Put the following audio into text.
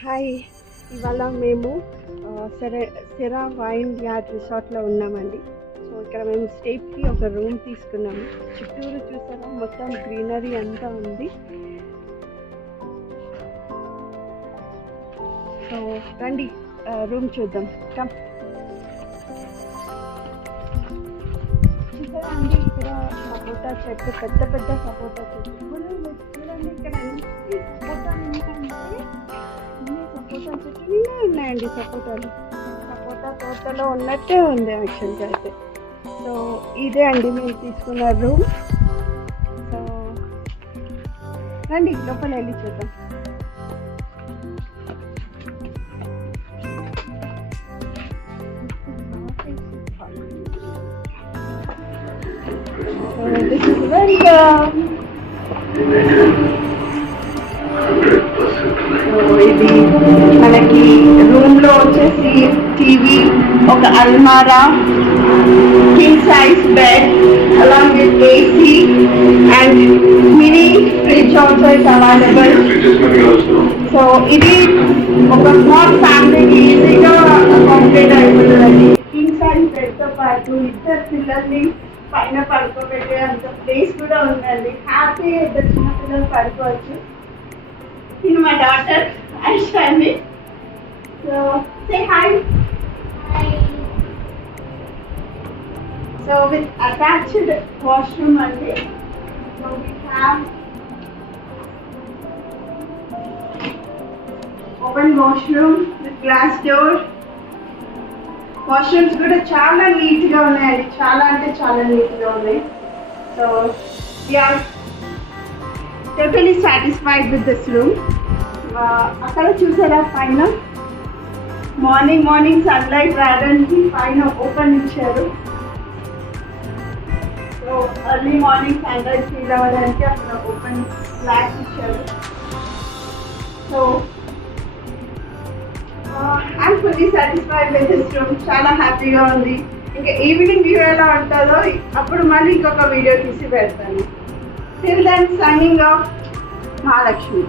హాయ్, ఇవాళ మేము Cera wine yard రిసార్ట్లో ఉన్నామండి. సో ఇక్కడ మేము స్టేకి ఒక రూమ్ తీసుకున్నాము. చుట్టూరు చూసారా, మొత్తం గ్రీనరీ అంతా ఉంది. సో రండి రూమ్ చూద్దాం. కమ్. చూసారా అండి, ఇక్కడ సపోటా చెట్టు, పెద్ద పెద్ద సపోటా చెట్టు. చూడండి ఇక్కడ సపోటా చెట్లు ఉన్నాయండి. సపోటా తోటలో ఉన్నట్టే ఉంది యాక్చువల్గా అయితే. సో ఇదే అండి మేము తీసుకున్న రూమ్. సో రండి లోపల వెళ్ళి చూద్దాం. ఇది మనకి రూమ్ లో వచ్చేసి టీవీ, ఒక అల్మారా, king size bed along with AC and mini fridge also is available. So ఇది ఒక స్మాల్ ఫ్యామిలీకి ఈజీగా అకామిడేట్ అయిపోతుందండి. కింగ్ సైజ్ బెడ్ తో పాటు ఇద్దరు పిల్లల్ని పైన పడుకోబెట్టే అంత ప్లేస్ కూడా ఉందండి. హ్యాపీ ఇద్దరు చిన్న పిల్లలు పడుకోవచ్చు. ఇది మా daughter Aishani. So say hi. So with attached washroom అండి. So we have open washroom with glass door. Washrooms కూడా చాలా నీట్గా ఉన్నాయండి, చాలా అంటే చాలా నీట్గా ఉన్నాయి. So we are totally satisfied with this room. అక్కడ చూసారా పైన మార్నింగ్ సన్లైట్ రావడానికి పైన ఓపెన్ ఇచ్చారు. So early morning sunlight feel అవ్వడానికి అక్కడ ఓపెన్ గ్లాస్ ఇచ్చారు. So I'm fully satisfied with this room. చాలా హ్యాపీగా ఉంది. ఇంకా ఈవినింగ్ వ్యూ ఎలా ఉంటుందో అప్పుడు మళ్ళీ ఇంకొక వీడియో తీసి పెడతాను. Till then signing off, Mahalakshmi.